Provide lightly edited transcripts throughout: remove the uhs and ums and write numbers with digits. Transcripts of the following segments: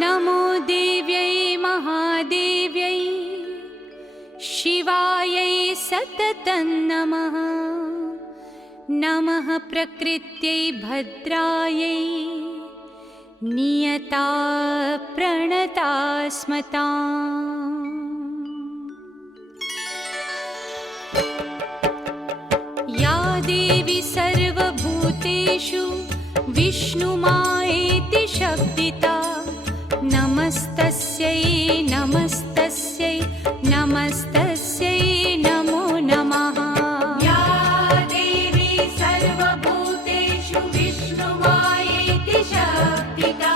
नमो देव्यै महादेव्यै शिवायै सततं नमः। नमः प्रकृत्यै भद्रायै नियता प्रणता स्मताम्। या देवी सर्वभूतेषु विष्णुमायेति शब्दिता नमस्तस्यै नमस्तस्यै नमस्तस्यै नमो नमः। या देवी सर्वभूतेषु विष्णुमायेति शब्दिता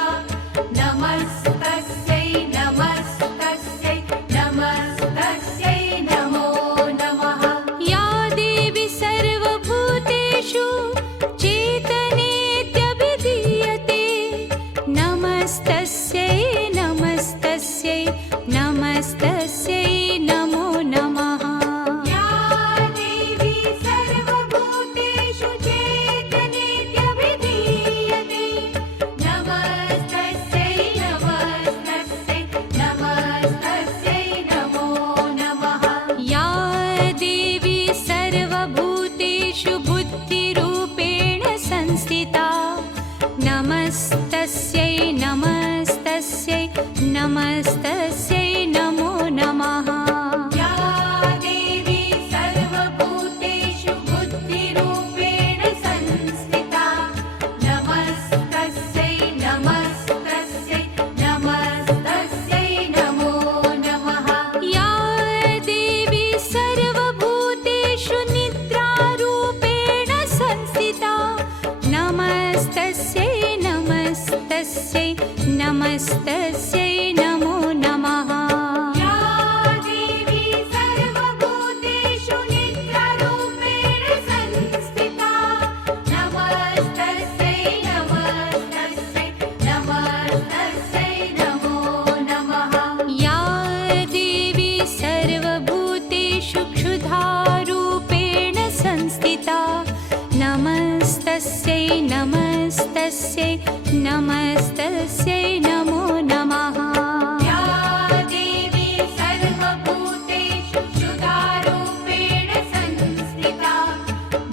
नमस्तस्यै नमस्तस्यै नमस्तस्यै नमो नमः। या देवी सर्वभूतेषु चेतनेत्यभिधीयते नमस्तस्यै नमस्तस्यै नमस्तस्यै नमो नमः। या देवी सर्वभूतेषु चेतनेत्यभिधीयते नमस्तस्यै नमस्तस्यै नमस्तस्यै नमो नमः। या देवी सर्वभूतेषु बुद्धिरूपेण संस्थिता नमस्तस्यै नमस्तस्यै नमस्तस्यै नमो नमः। या देवी सर्वभूतेषु बुद्धिरूपेण संस्थिता नमस्तस्यै नमस्तस्यै नमस्तस्यै नमो नमः। या देवी सर्वभूतेषु निद्रारूपेण संस्थिता नमस्तस्यै नमस्तस्यै नमस्तस्यै नमो नमः। या देवी सर्वभूतेषु निद्रारूपेण संस्थिता नमस्तस्यै नमस्तस्यै नमस्तस्यै नमो नमः। या देवी सर्वभूतेषु क्षुधारूपेण संस्थिता नमस्तस्यै नमस्तस्यै नमस्तस्यै नमो नमः। या देवी सर्वभूतेषु क्षुधारूपेण संस्थिता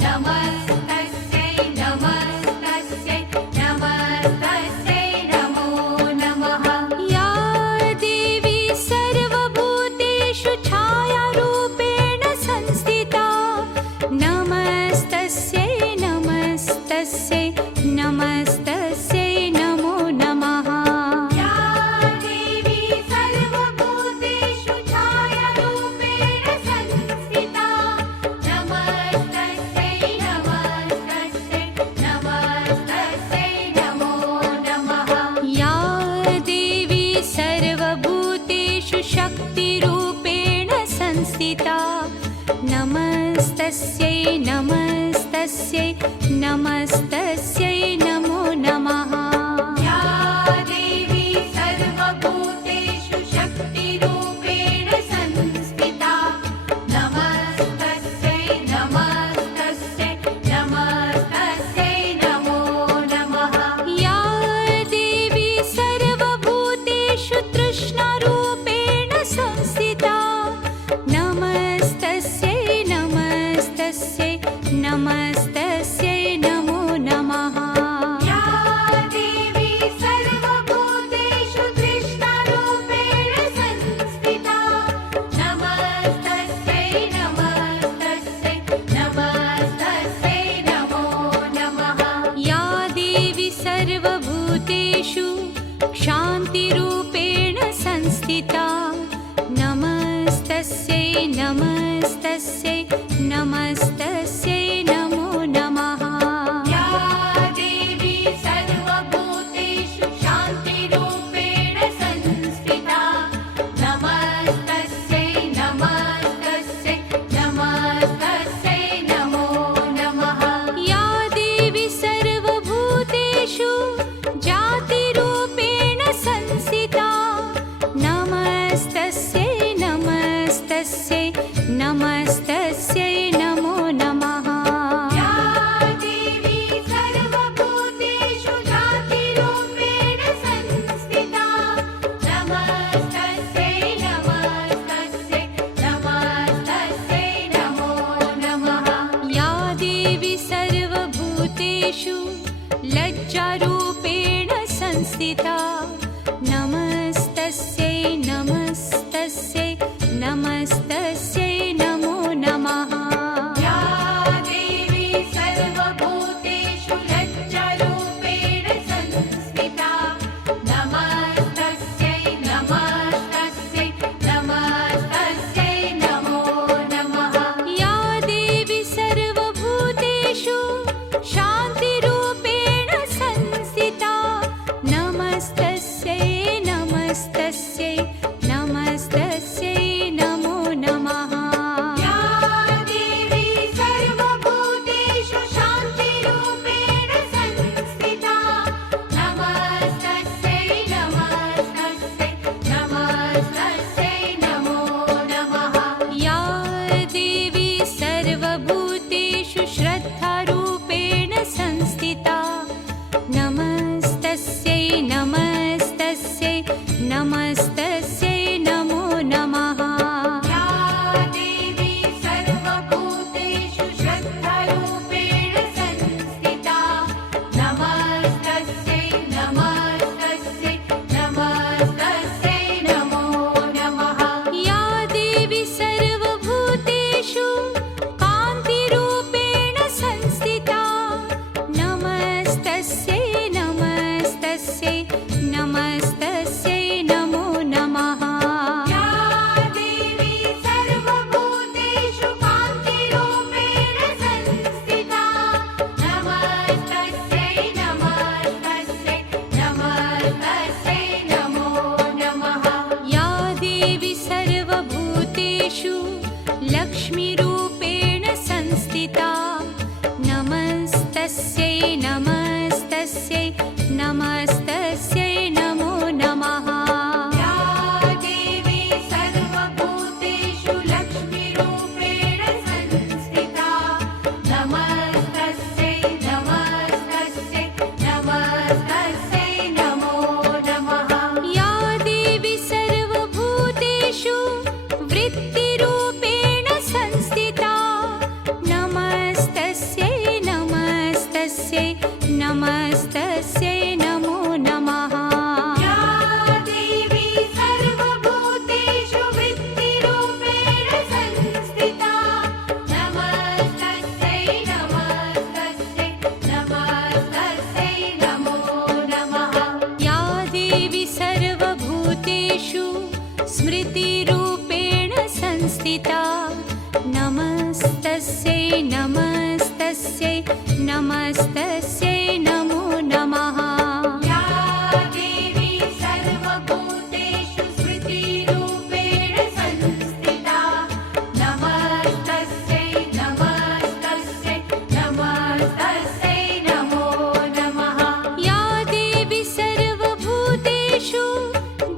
नमस्तस्यै नमस्तस्यै नमस्तस्यै नमो नमः। या देवी सर्वभूतेषु छायारूपेण संस्थिता नमस्तस्यै नमस्तस्यै नमस्तस्यै नमो नमः। या देवी सर्वभूतेषु छायारूपेण संस्थिता नमस्तस्यै नमस्तस्यै नमस्तस्यै नमो नमः। या देवी सर्वभूतेषु शक्तिरूपेण संस्थिता नमस्तस्यै नमस्तस्यै नमस्तस्यै नमो नमः। या देवी सर्वभूतेषु शक्तिरूपेण संस्थिता नमस्तस्यै नमस्तस्यै नमस्तस्यै नमो नमः। या देवी सर्वभूतेषु तृष्णारूपेण संस्थिता नमस्तस्यै नमस्तस्यै नमस्तस्यै नमो नमः। या देवी सर्वभूतेषु तृष्णारूपेण संस्थिता नमस्तस्यै नमस्तस्यै नमस्तस्यै नमो नमः। या देवी सर्वभूतेषु शान्तिरूपेण संस्थिता नमस्तस्यै नमस्तस्यै नमस्तस्यै नमो नमः। या देवी सर्वभूतेषु शान्तिरूपेण संस्थिता नमस्तस्यै नमस्तस्यै नमस्तस्यै नमो नमः। या देवी सर्वभूतेषु जातिरूपेण संस्थिता नमस्तस्यै नमस्तस्यै नमस्तस्यै नमो नमः। श्रद्धारूपेण संस्थिता नमस्तस्यै नमस्तस्यै नमस्तस्यै नमो नमः या देवी सर्वभूतेषु लज्जारूपेण संस्थिता नमस्तस्यै नमस्तस्यै नमस्तस्यै नमो नमः या देवी सर्वभूतेषु शान्तिरूपेण संस्थिता नमस्तस्यै नमस्तस्यै नमस्तस्यै नमो नमः या देवी सर्वभूतेषु शान्तिरूपेण संस्थिता नमस्तस्यै नमस्तस्यै नमस्तस्यै नमो नमः या देवी सर्वभूतेषु श्रद्धारूपेण संस्थिता नमस्तस्यै नमस्तस्यै नमस्तस्यै नमो नमः या देवी सर्वभूतेषु श्रद्धारूपेण संस्थिता नमस्तस्यै नमस्तस्यै नमस्तस्यै नमो नमः या देवी सर्वभूतेषु कान्तिरूपेण संस्थिता नमस्तस्यै नमस्तस्यै नमस्तस्यै नमो नमः या देवी सर्वभूतेषु कान्तिरूपेण संस्थिता नमस्तस्यै नमस्तस्यै नमस्तस्यै नमो नमः या देवी सर्वभूतेषु लक्ष्मीरूपेण संस्थिता नमस्तस्यै नमस्तस्यै नमस्तस्यै नमो नमः या देवी सर्वभूतेषु लक्ष्मीरूपेण संस्थिता नमस्तस्यै नमस्तस्यै नमस्तस्यै नमो नमः या देवी सर्वभूतेषु वृत्तिरूपेण संस्थिता नमस्तस्यै नमस्तस्यै नमस्तस्यै नमो नमः या देवी सर्वभूतेषु वृत्तिरूपेण संस्थिता नमस्तस्यै नमस्तस्यै नमस्तस्यै नमो नमः या देवी सर्वभूतेषु स्मृतिरूपेण संस्थिता नमस्तस्यै नमस्तस्यै नमस्तस्यै नमो नमः या देवी सर्वभूतेषु स्मृतिरूपेण संस्थिता नमस्तस्यै नमस्तस्यै नमस्तस्यै नमो नमः या देवी सर्वभूतेषु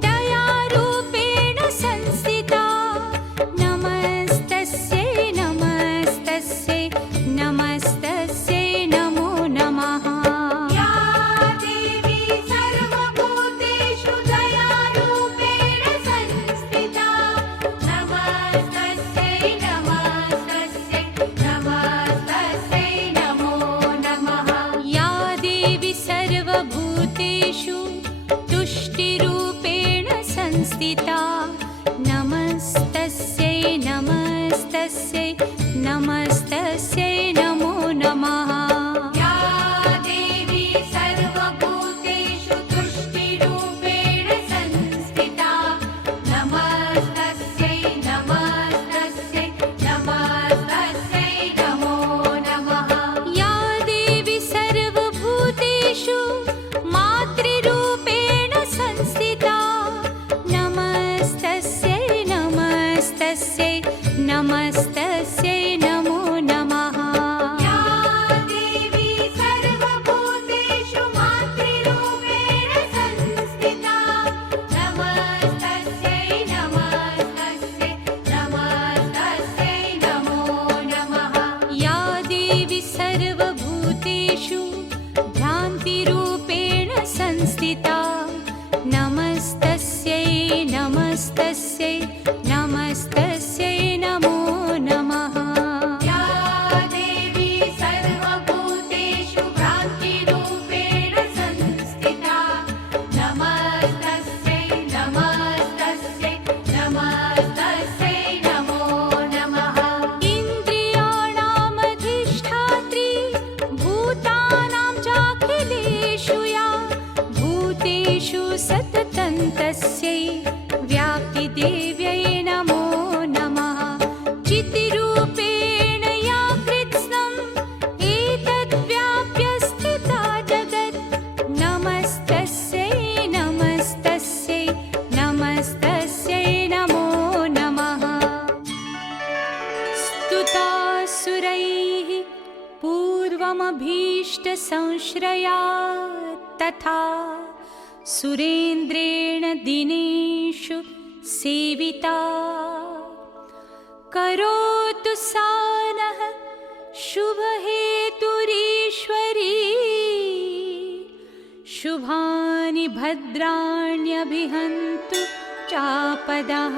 दयारूपेण संस्थिता नमस्तस्यै नमस्तस्यै नमस्तस्यै नमो नमः या देवी सर्वभूतेषु दयारूपेण संस्थिता नमस्तस्यै नमस्तस्यै नमस्तस्यै नमो नमः या देवी सर्वभूतेषु तुष्टिरूपेण संस्थिता नमस्तस्यै नमस्तस्यै नमस्तस्यै नमो नमः या देवी सर्वभूतेषु तुष्टिरूपेण संस्थिता नमस्तस्यै नमस्तस्यै नमस्तस्यै नमो नमः या देवी सर्वभूतेषु मातृरूपेण संस्थिता नमस्तस्यै नमस्तस्यै नमस्तस्यै नमो नमः या देवी सर्वभूतेषु मातृरूपेण संस्थिता नमस्तस्यै नमस्तस्यै नमस्तस्यै नमो नमः या देवी सर्वभूतेषु भ्रान्तिरूपेण संस्थिता नमस्तस्यै नमस्तस्यै नमस्तस्यै नमो नमः या देवी सर्वभूतेषु भ्रान्तिरूपेण संस्थिता भूतेषु सततं तस्यै व्याप्तिदेव्यै नमो नमः चितिरूपेण या कृत्स्नम् एतद्व्याप्य स्थिता जगत् नमस्तस्यै नमस्तस्यै नमस्तस्यै नमो नमः स्तुतासुरैः पूर्वमभीष्टसंश्रया तथा सुरेन्द्रेण दिनेषु सेविता करोतु सा नः शुभहेतुरीश्वरी शुभानि भद्राण्यभिहन्तु चापदः।